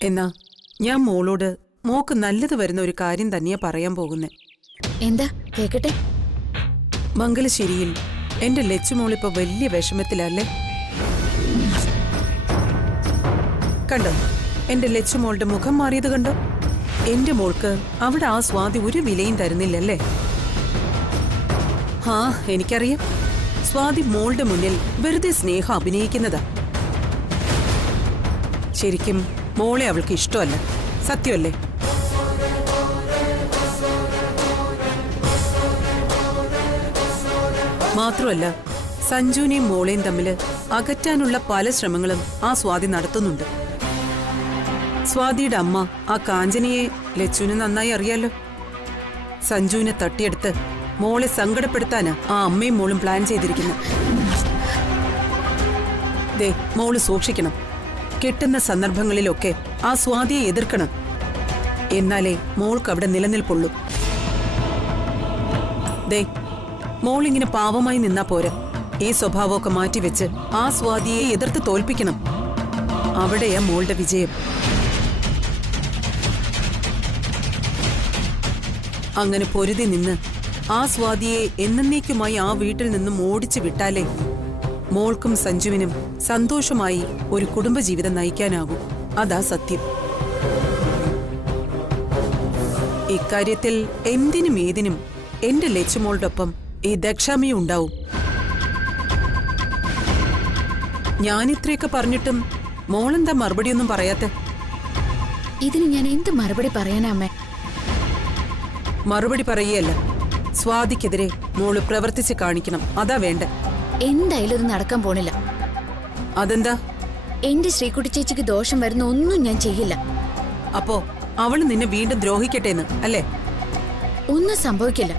എന്നാ ഞാൻ മോളോട് മോക്ക് നല്ലത് വരുന്ന ഒരു കാര്യം തന്നെയാ പറയാൻ പോകുന്നേ. എന്താ കേക്കട്ടെ? മംഗലശ്ശേരിയിൽ എന്റെ ലച്ചുമോളിപ്പോ വലിയ വിഷമത്തിലല്ലേ? കണ്ടോ എന്റെ ലച്ചുമോളുടെ മുഖം മാറിയത് കണ്ടോ? എന്റെ മോൾക്ക് അവിടെ ആ സ്വാതി ഒരു വിലയും തരുന്നില്ലല്ലേ? ആ എനിക്കറിയാം, സ്വാതി മോളുടെ മുന്നിൽ വെറുതെ സ്നേഹം അഭിനയിക്കുന്നതാ. ശരിക്കും മോളെ അവൾക്ക് ഇഷ്ടമല്ല, സത്യമല്ലേ? മാത്രമല്ല സഞ്ജുവിനെയും മോളെയും തമ്മിൽ അകറ്റാനുള്ള പല ശ്രമങ്ങളും ആ സ്വാതി നടത്തുന്നുണ്ട്. സ്വാതിയുടെ അമ്മ ആ കാഞ്ചനയെ ലച്ചുവിന് നന്നായി അറിയാലോ. സഞ്ജുവിനെ തട്ടിയെടുത്ത് മോളെ സങ്കടപ്പെടുത്താനാ ആ അമ്മയും മോളും പ്ലാൻ ചെയ്തിരിക്കുന്നത്. ദേ മോള് സൂക്ഷിക്കണം. കിട്ടുന്ന സന്ദർഭങ്ങളിലൊക്കെ ആ സ്വാതിയെ എതിർക്കണം. എന്നാലേ മോൾക്ക് അവിടെ നിലനിൽപ്പുള്ളൂ. ദേ മോളിങ്ങനെ പാവമായി നിന്നാ പോരാ. ഈ സ്വഭാവമൊക്കെ മാറ്റിവെച്ച് ആ സ്വാതിയെ എതിർത്ത് തോൽപ്പിക്കണം. അവിടെയാ മോളുടെ വിജയം. അങ്ങനെ പൊരുതി നിന്ന് ആ സ്വാതിയെ എന്നേക്കുമായി ആ വീട്ടിൽ നിന്നും ഓടിച്ചു വിട്ടാലേ മോൾക്കും സഞ്ജുവിനും സന്തോഷമായി ഒരു കുടുംബജീവിതം നയിക്കാനാകും. അതാ സത്യം. ഇക്കാര്യത്തിൽ എന്തിനും ഏതിനും എന്റെ ലച്ചുമോളുടൊപ്പം ഈ ദക്ഷാമിയും ഉണ്ടാവും. ഞാനിത്രയൊക്കെ പറഞ്ഞിട്ടും മോളെന്താ മറുപടിയൊന്നും പറയാത്തെ? ഇതിന് ഞാൻ എന്ത് മറുപടി പറയാനാ അമ്മേ? മറുപടി പറയുകയല്ല, സ്വാതിക്കെതിരെ മോള് പ്രവർത്തിച്ച് കാണിക്കണം. അതാ വേണ്ട. എന്തായാലും ഇത് നടക്കാൻ പോണില്ല. അതെന്താ? എന്റെ ശ്രീകുട്ടി ചേച്ചിക്ക് ദോഷം വരുന്ന ഒന്നും ഞാൻ ചെയ്യില്ല. അപ്പോ അവള് നിന്നെ വീണ്ടും ദ്രോഹിക്കട്ടേന്ന് അല്ലേ? ഒന്നും സംഭവിക്കില്ല.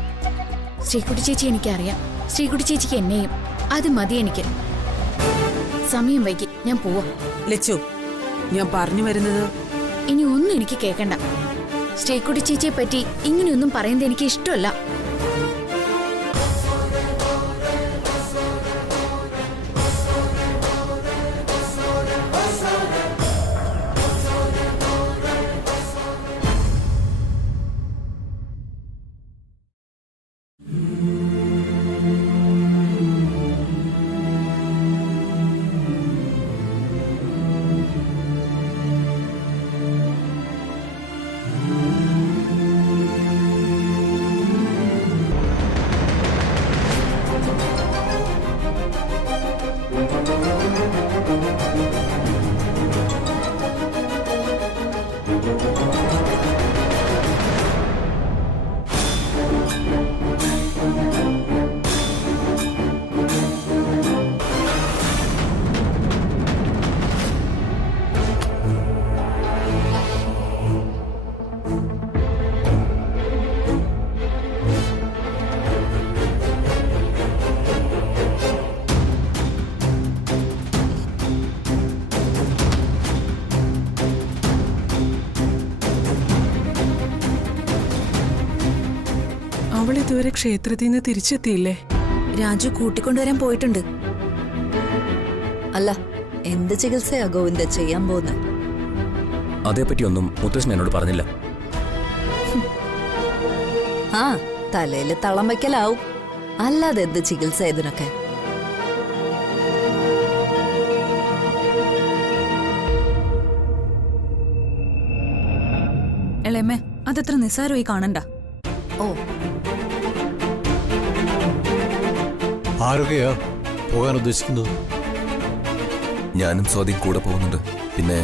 ശ്രീകുട്ടി ചേച്ചി എനിക്കറിയാം, ശ്രീകുട്ടി ചേച്ചിക്ക് എന്നെയും. അത് മതി എനിക്ക്. സമയം വൈകി, ഞാൻ പോവാ. ലച്ചു, ഞാൻ പറഞ്ഞു വരുന്നത് ഇനി ഒന്നും എനിക്ക് കേൾക്കണ്ട. ശ്രീകുട്ടി ചേച്ചിയെ പറ്റി ഇങ്ങനെയൊന്നും പറയുന്നത് എനിക്ക് ഇഷ്ടമല്ല. അവളിതുവരെ ക്ഷേത്രത്തിൽ നിന്ന് തിരിച്ചെത്തിയില്ലേ? രാജു കൂട്ടിക്കൊണ്ടുവരാൻ പോയിട്ടുണ്ട്. അല്ല, എന്ത് ചികിത്സയാ ഗോവിന്ദ ചെയ്യാൻ പോകുന്നത്? അതേപ്പറ്റിയൊന്നും മുത്തശ്ശൻ എന്നോട് പറഞ്ഞില്ല. ആ, തലയില് തളം വയ്ക്കലാവും. അല്ലാതെ എന്ത് ചികിത്സ ഇതിനൊക്കെ? എളേമ്മേ, അതത്ര നിസ്സാരമായി കാണണ്ട. ഓ, ആരൊക്കെയാ പോകാൻ ഉദ്ദേശിക്കുന്നത്? ഞാനും സ്വാതിയും കൂടെ പോകുന്നുണ്ട്. പിന്നെ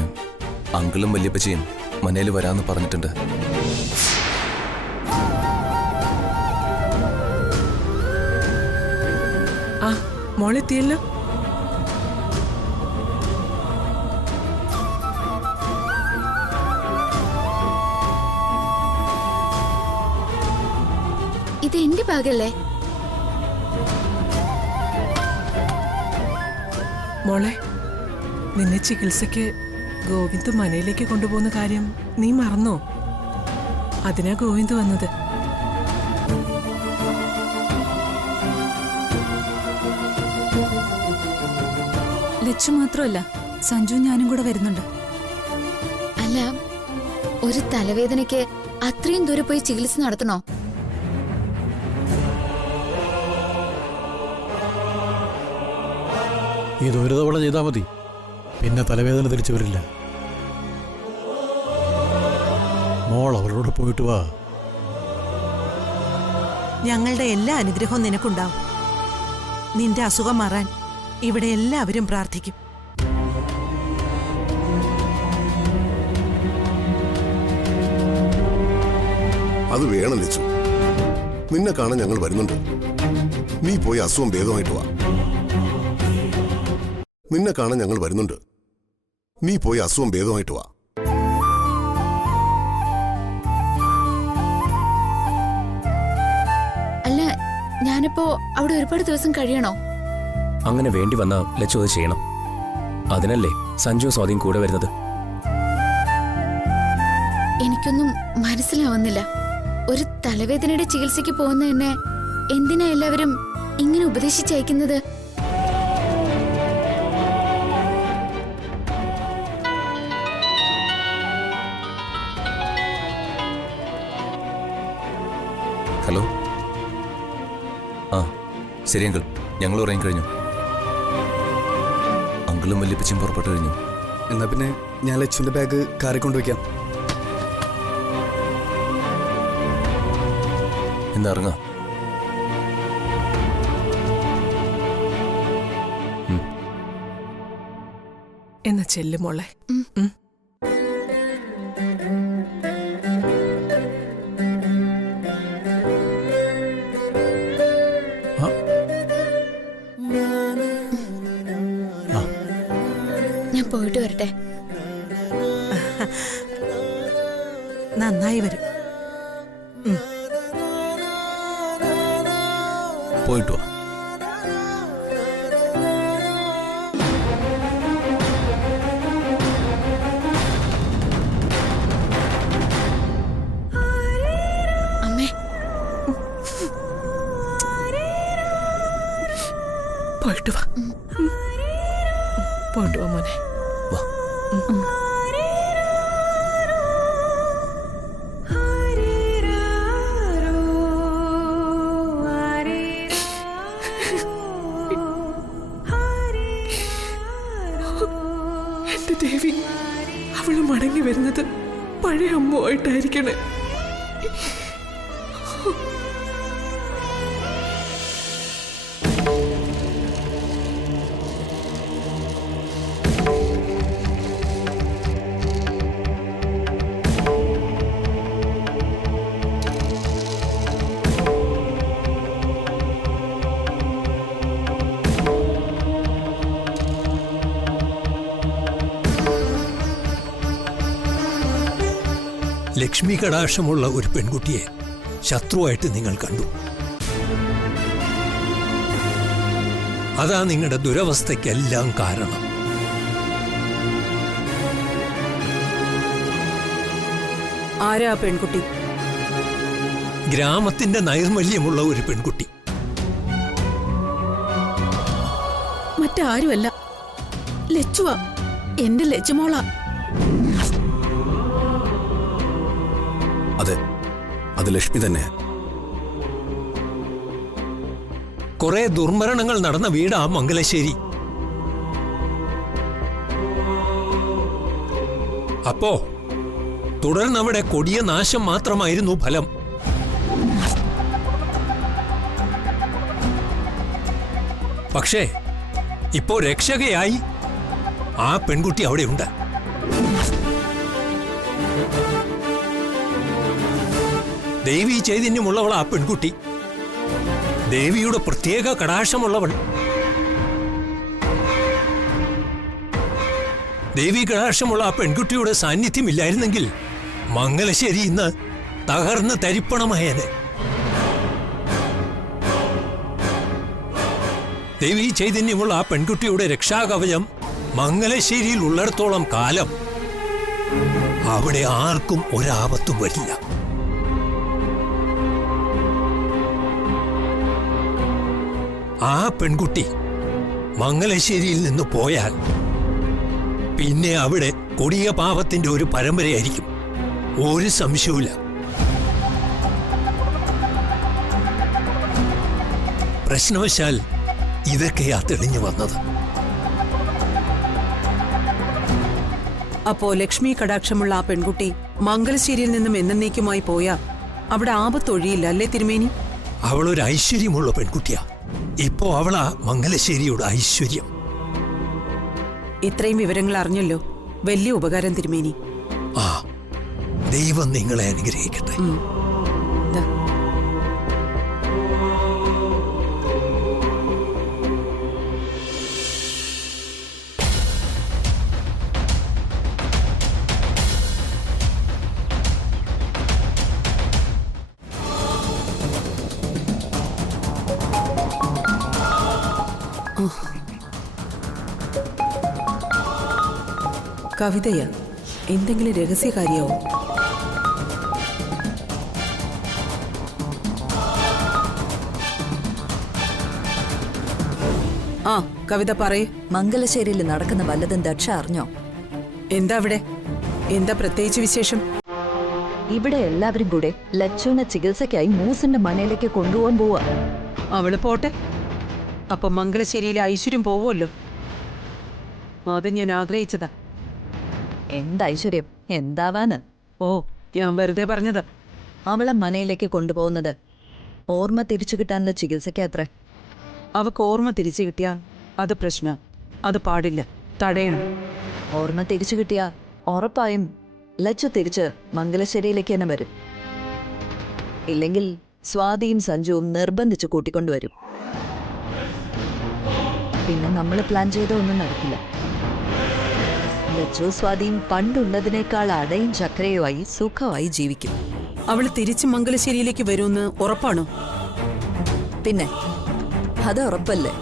അങ്കിളും വല്യപ്പച്ചയും മനയിൽ വരാന്ന് പറഞ്ഞിട്ടുണ്ട്. ആ, മോളെത്തിയല്ലോ. ഇത് എന്റെ ഭാഗല്ലേ? മോളെ, നിന്നെ ചികിത്സയ്ക്ക് ഗോവിന്ദ് മനയിലേക്ക് കൊണ്ടുപോകുന്ന കാര്യം നീ മറന്നോ? അതിനാ ഗോവിന്ദ് വന്നത്. ലച്ചു മാത്രമല്ല, സഞ്ജു ഞാനും കൂടെ വരുന്നുണ്ട്. അല്ല, അല്ല, ഒരു തലവേദനയ്ക്ക് അത്രയും ദൂരെ പോയി ചികിത്സ നടത്തണോ? ഇതൊരു തവണ ചെയ്താൽ മതി, പിന്നെ തലവേദന തിരിച്ചു വരില്ല. മോൾ അവരോട് പോയിട്ട് വാ. ഞങ്ങളുടെ എല്ലാ അനുഗ്രഹവും നിനക്കുണ്ടാവും. നിന്റെ അസുഖം മാറാൻ ഇവിടെ എല്ലാവരും പ്രാർത്ഥിക്കും. അത് വേണം ലച്ചു. നിന്നെ കാണാൻ ഞങ്ങൾ വരുന്നുണ്ട്. നീ പോയി അസുഖം ഭേദമായിട്ട് വാ. നിന്നെ കാണാൻ ഞങ്ങൾ വരുന്നുണ്ട്. നീ പോയി അസുഖം ഭേദമായിട്ട് വാ. അല്ല, ഞാനിപ്പോ അവിടെ ഒരുപാട് ദിവസം കഴിയണോ? അങ്ങനെ വേണ്ടി വന്ന ലച്ചു അത് ചെയ്യണം. അതിനല്ലേ സഞ്ജു സ്വാധീൻ കൂടെ വരുന്നത്. എനിക്കൊന്നും മനസ്സിലാവുന്നില്ല. ഒരു തലവേദനയുടെ ചികിത്സയ്ക്ക് പോകുന്ന എന്നെ എന്തിനാ എല്ലാവരും ഇങ്ങനെ ഉപദേശിച്ചയക്കുന്നത്? ഹലോ. ആ ശരി അങ്കിൾ, ഞങ്ങൾ ഉറങ്ങിക്കഴിഞ്ഞു. അങ്കിളും വല്യപ്പച്ചും പുറപ്പെട്ടു കഴിഞ്ഞു. എന്നാ പിന്നെ ഞാൻ ലച്ചുവിന്റെ ബാഗ് കാറി കൊണ്ടുവയ്ക്കാം. എന്താ ഇറങ്ങാം? എന്നാ ചെല്ലു മോളെ. ഞാൻ പോയിട്ട് വരട്ടെ. നന്നായി വരും. പോയിട്ട് വാ. അമ്മേ, പോയിട്ട് വാ. പോയിട്ട് വാ മോനെ. വാ. എന്റെ ദേവി, അവള് മടങ്ങി വരുന്നത് പഴയ അമ്മുവായിട്ടായിരിക്കണേ. ലക്ഷ്മി കടാക്ഷമുള്ള ഒരു പെൺകുട്ടിയെ ശത്രുവായിട്ട് നിങ്ങൾ കണ്ടു. അതാ നിങ്ങളുടെ ദുരവസ്ഥയ്ക്കെല്ലാം കാരണം. ആരാ പെൺകുട്ടി? ഗ്രാമത്തിന്റെ നൈർമല്യമുള്ള ഒരു പെൺകുട്ടി. മറ്റാരുമല്ല, ലച്ചുവാ. എന്റെ ലച്ചുമോളാ. അതെ, അത് ലക്ഷ്മി തന്നെ. കുറെ ദുർമരണങ്ങൾ നടന്ന വീടാ മംഗലശ്ശേരി. അപ്പോ തുടർന്നവിടെ കൊടിയ നാശം മാത്രമായിരുന്നു ഫലം. പക്ഷേ ഇപ്പോ രക്ഷകയായി ആ പെൺകുട്ടി അവിടെയുണ്ട്. ദേവി ചൈതന്യമുള്ളവൾ ആ പെൺകുട്ടി. ദേവിയുടെ പ്രത്യേക കടാക്ഷമുള്ളവൾ. ദേവി കടാക്ഷമുള്ള ആ പെൺകുട്ടിയുടെ സാന്നിധ്യമില്ലായിരുന്നെങ്കിൽ മംഗലശ്ശേരി ഇന്ന് തകർന്ന് തരിപ്പണമായേനെ. ദേവി ചൈതന്യമുള്ള ആ പെൺകുട്ടിയുടെ രക്ഷാകവചം മംഗലശ്ശേരിയിൽ ഉള്ളിടത്തോളം കാലം അവിടെ ആർക്കും ഒരാപത്തും വരില്ല. ആ പെൺകുട്ടി മംഗലശ്ശേരിയിൽ നിന്ന് പോയാൽ പിന്നെ അവിടെ കൊടിയ പാപത്തിന്റെ ഒരു പരമ്പരയായിരിക്കും, ഒരു സംശയവുമില്ല. പ്രശ്നവശാൽ ഇതൊക്കെയാ തെളിഞ്ഞു വന്നത്. അപ്പോ ലക്ഷ്മി കടാക്ഷമുള്ള ആ പെൺകുട്ടി മംഗലശ്ശേരിയിൽ നിന്നും എന്നേക്കുമായി പോയാ അവിടെ ആപത്തൊഴിയില്ല അല്ലേ തിരുമേനി? അവളൊരു ഐശ്വര്യമുള്ള പെൺകുട്ടിയാ. ഇപ്പോ അവളാ മംഗലശ്ശേരിയുടെ ഐശ്വര്യം. ഇത്രയും വിവരങ്ങൾ അറിഞ്ഞല്ലോ, വലിയ ഉപകാരം തിരുമേനി. ആ, ദൈവം നിങ്ങളെ അനുഗ്രഹിക്കട്ടെ. ദാ. കവിതയാ? എന്തെങ്കിലും രഹസ്യകാര്യാവും? ആ കവിത പറയേ. മംഗലശ്ശേരിയിൽ നടക്കുന്ന വല്ലതും ദക്ഷ അറിഞ്ഞോ? എന്താ അവിടെ? എന്താ പ്രത്യേകിച്ച് വിശേഷം? ഇവിടെ എല്ലാവരും കൂടെ ലച്ചുവിനെ ചികിത്സയ്ക്കായി മൂസിന്റെ മനയിലേക്ക് കൊണ്ടുപോകാൻ പോവാ. അവള് പോട്ടെ, അപ്പൊ മംഗലശ്ശേരിയിലെ ഐശ്വര്യം പോവുമല്ലോ. അത് ഞാൻ ആഗ്രഹിച്ചതാ. എന്ത് ഐശ്വര്യം, എന്താവാന്? ഓ, ഞാൻ വെറുതെ പറഞ്ഞത്. അവളെ മനയിലേക്ക് കൊണ്ടുപോകുന്നത് ഓർമ്മ തിരിച്ചു കിട്ടാനുള്ള ചികിത്സയ്ക്കത്രേ. അവക്ക് ഓർമ്മ തിരിച്ചു കിട്ടിയാ അത് പ്രശ്നം. അത് പാടില്ല, തടയണം. ഓർമ്മ തിരിച്ചു കിട്ടിയാ ഉറപ്പായും ലച്ചു തിരിച്ച് മംഗലശ്ശേരിയിലേക്ക് തന്നെ വരും. ഇല്ലെങ്കിൽ സ്വാതിയും സഞ്ജുവും നിർബന്ധിച്ച് കൂട്ടിക്കൊണ്ടുവരും. പിന്നെ നമ്മൾ പ്ലാൻ ചെയ്തൊന്നും നടക്കില്ല. ലച്ചു സ്വാതിയും പണ്ടുള്ളതിനേക്കാൾ അടയും ചക്രയുമായി സുഖമായി ജീവിക്കും. അവള് തിരിച്ച് മംഗലശ്ശേരിയിലേക്ക് വരുമെന്ന് ഉറപ്പാണോ? പിന്നെ അത് ഉറപ്പല്ലേ?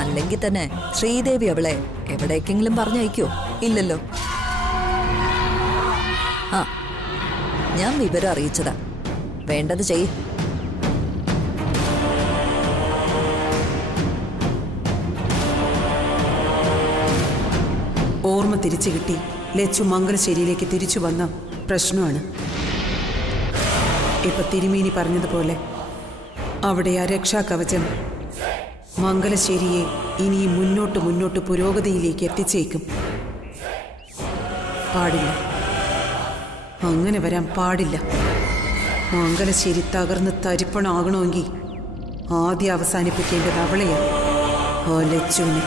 അല്ലെങ്കിൽ തന്നെ ശ്രീദേവി അവളെ എവിടേക്കെങ്കിലും പറഞ്ഞയക്കോ? ഇല്ലല്ലോ. ആ, ഞാൻ വിവരം അറിയിച്ചതാ. വേണ്ടത് ചെയ്യ്. ഓർമ്മ തിരിച്ചു കിട്ടി ലച്ചു മംഗലശ്ശേരിയിലേക്ക് തിരിച്ചു വന്ന പ്രശ്നമാണ്. ഇപ്പൊ തിരുമേനി പറഞ്ഞതുപോലെ അവിടെ ആ രക്ഷാകവചം മംഗലശ്ശേരിയെ ഇനിയും മുന്നോട്ട് പുരോഗതിയിലേക്ക് എത്തിച്ചേക്കും. പാടില്ല, അങ്ങനെ വരാൻ പാടില്ല. മംഗലശ്ശേരി തകർന്ന് തരിപ്പണാകണമെങ്കിൽ ആദ്യം അവസാനിപ്പിക്കേണ്ടത് അവളെയാണ്, ആ ലച്ചുവിനെ.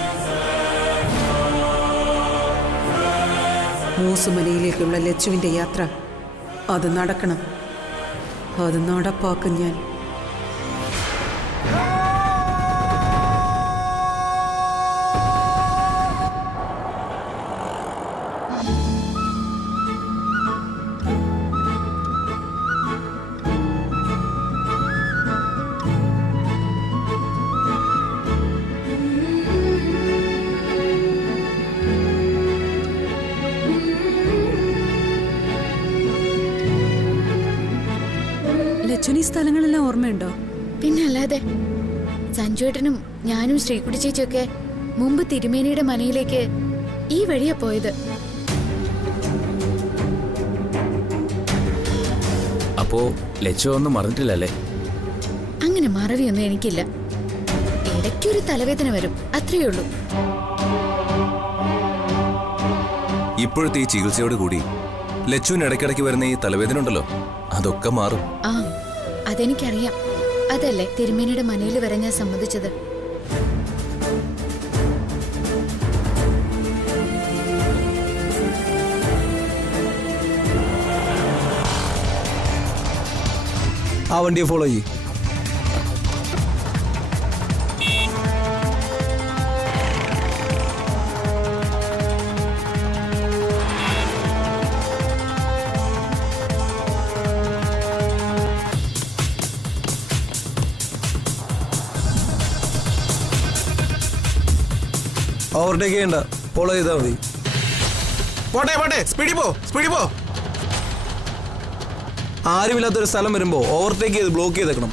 മൂസുമലയിലേക്കുള്ള ലച്ചുവിൻ്റെ യാത്ര അത് നടക്കണം. അത് നടപ്പാക്കും ഞാൻ. ലച്ചുനി സ്ഥലങ്ങളെല്ലാം ഓർമ്മയുണ്ടോ? പിന്നെ അല്ലാതെ, സഞ്ജുവേട്ടനും ഞാനും ശ്രീകുട്ടി ചേച്ചിയൊക്കെ മുമ്പ് തിരുമേനിയുടെ മനയിലേക്ക് ഈ വഴിയാ പോയത്. അപ്പോ ലച്ചു ഒന്നും മറന്നിട്ടില്ലല്ലേ? അങ്ങനെ മറവിയൊന്നും എനിക്കില്ല. ഇടയ്ക്കൊരു തലവേദന വരും, അത്രയേ ഉള്ളൂ. ഇപ്പോഴത്തെ ഈ ചികിത്സയോട് കൂടി ലച്ചുവിന് ഇടയ്ക്കിടയ്ക്ക് വരുന്ന ഈ തലവേദന ഉണ്ടല്ലോ, അതൊക്കെ മാറും. ആ, അതെനിക്കറിയാം. അതല്ലേ തിരുമേനിയുടെ മനയിൽ വരെ ഞാൻ സമ്മതിച്ചത്. ആ വണ്ടിയെ ഫോളോ ചെയ്യും. ഓവർടേക്ക് ചെയ്യണ്ട, ഫോളോ ചെയ്താൽ മതി. പോട്ടെ പോട്ടെ, സ്പീഡിൽ പോ. ആരുമില്ലാത്തൊരു സ്ഥലം വരുമ്പോൾ ഓവർടേക്ക് ചെയ്ത് ബ്ലോക്ക് ചെയ്തേക്കണം.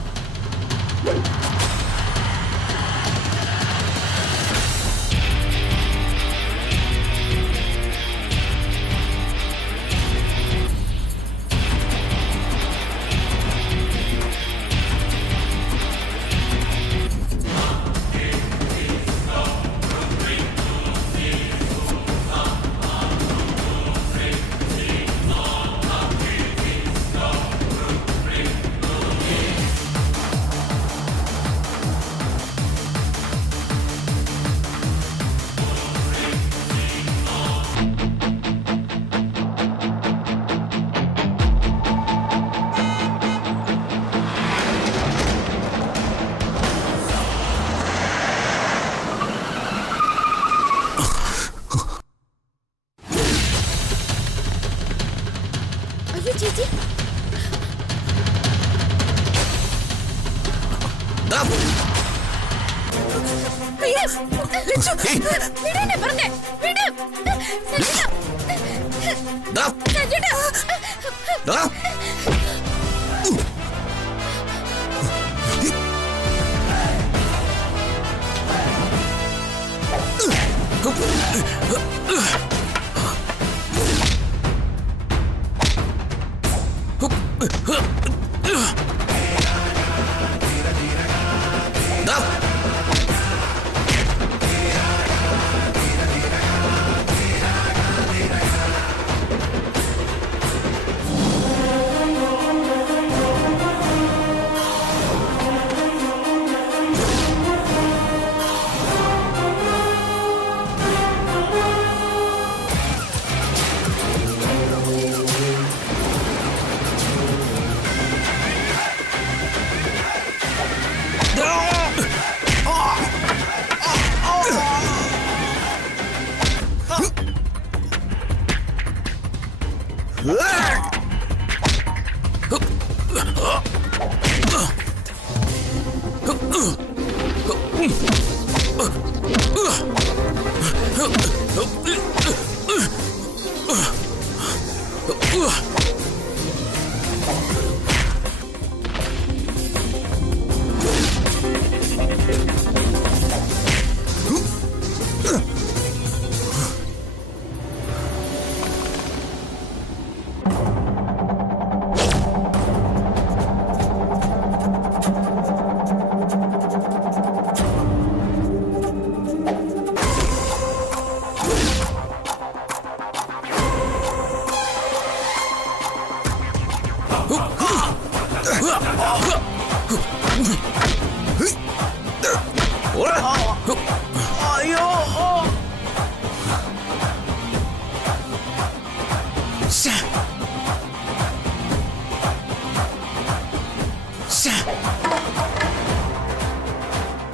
ചേച്ചി വിടാനെ പറഞ്ഞേ, വിട്. സഞ്ജുട്ടാ.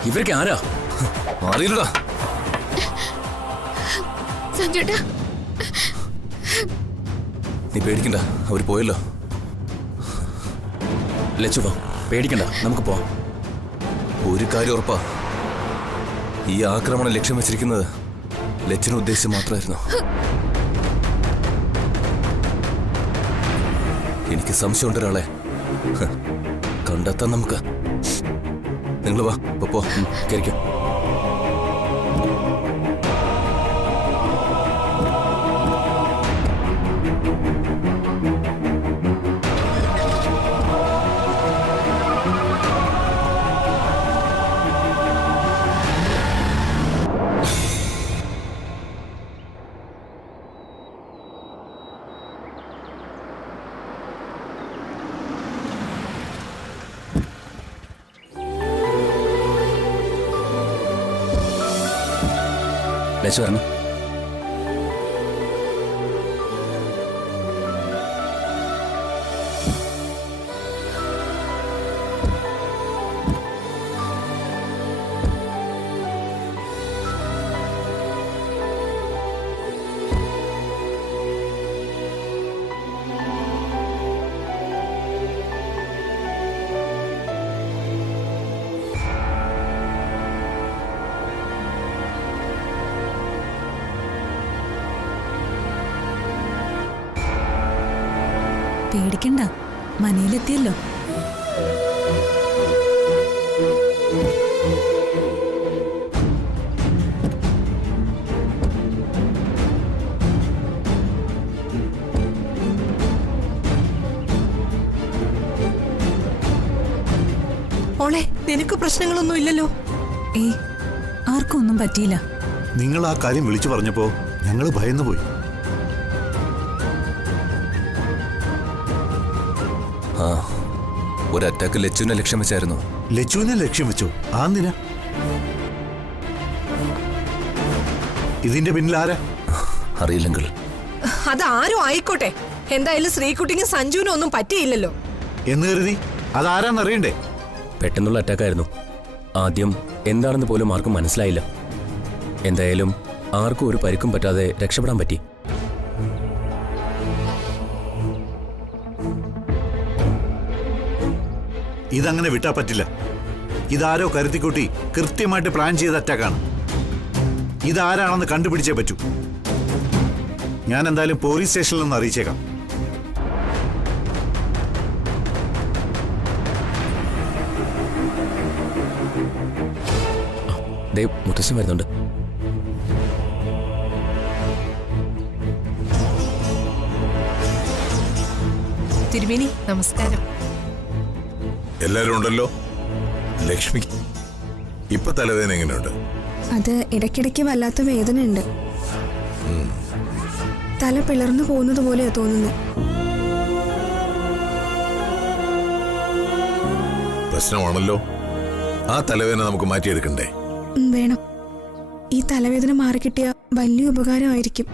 ഇവരൊക്കെ ആരാ? അറിയില്ലടാ. സഞ്ജുട്ടാ, നീ പേടിക്കണ്ട, അവര് പോയല്ലോ. ലച്ചു വാ, പേടിക്കണ്ട, നമുക്ക് പോവാം. ഒരു കാര്യം ഉറപ്പാ, ഈ ആക്രമണം ലക്ഷ്യം വെച്ചിരിക്കുന്നത് ലച്ചിനെ ഉദ്ദേശിച്ച് മാത്രമായിരുന്നു. എനിക്ക് സംശയമുണ്ട് ഒരാളെ. കണ്ടെത്താൻ നമുക്ക്. നിങ്ങൾ വാ, പോ, കരിക്കും. ലച്ചു വരണം. പേടിക്കണ്ട, മനയിലെത്തിയല്ലോ. മോളെ, നിനക്ക് പ്രശ്നങ്ങളൊന്നും ഇല്ലല്ലോ? ഏയ്, ആർക്കും ഒന്നും പറ്റിയില്ല. നിങ്ങൾ ആ കാര്യം വിളിച്ചു പറഞ്ഞപ്പോ ഞങ്ങൾ ഭയന്നുപോയി. ആ, ഒരു അറ്റാക്ക് ലച്ചുവിനെ ലക്ഷ്യം വെച്ചായിരുന്നു. ലച്ചുവിനെ ലക്ഷ്യം വെച്ചോ? ആന്തിനാ? ഇതിന്റെ പിന്നിൽ ആരാ? അറിയില്ലെങ്കിൽ അതാരും ആയിക്കോട്ടെ, എന്തായാലും ശ്രീകുട്ടിക്കും സഞ്ജുവിനും ഒന്നും പറ്റിയില്ലല്ലോ എന്ന് കരുതി അതാരാന്നറിയണ്ടേ? പെട്ടെന്നുള്ള അറ്റാക്കായിരുന്നു. ആദ്യം എന്താണെന്ന് പോലും ആർക്കും മനസ്സിലായില്ല. എന്തായാലും ആർക്കും ഒരു പരിക്കും പറ്റാതെ രക്ഷപ്പെടാൻ പറ്റി. ഇതങ്ങനെ വിട്ടാ പറ്റില്ല. ഇതാരോ കരുത്തിക്കൂട്ടി കൃത്യമായിട്ട് പ്ലാൻ ചെയ്ത അറ്റാക്കാണ്. ഇതാരാണെന്ന് കണ്ടുപിടിച്ചേ പറ്റൂ. ഞാൻ എന്തായാലും പോലീസ് സ്റ്റേഷനിൽ നിന്ന് അറിയിച്ചേക്കാം. മുത്തശ്ശൻ വരുന്നുണ്ട്. തിരുമേനി നമസ്കാരം. എല്ലാരും ഉണ്ടല്ലോ. ലക്ഷ്മി, ഇപ്പൊ തലവേദന എങ്ങനെയുണ്ട്? അത് ഇടയ്ക്കിടയ്ക്ക് വല്ലാത്ത വേദനയുണ്ട്. തല പിളർന്നു പോകുന്നത് പോലെയാ തോന്നുന്നത്. പ്രശ്നമാണല്ലോ. ആ തലവേദന നമുക്ക് മാറ്റിയെടുക്കണ്ടേ? വേണം. ഈ തലവേദന മാറിക്കിട്ടിയ വലിയ ഉപകാരമായിരിക്കും.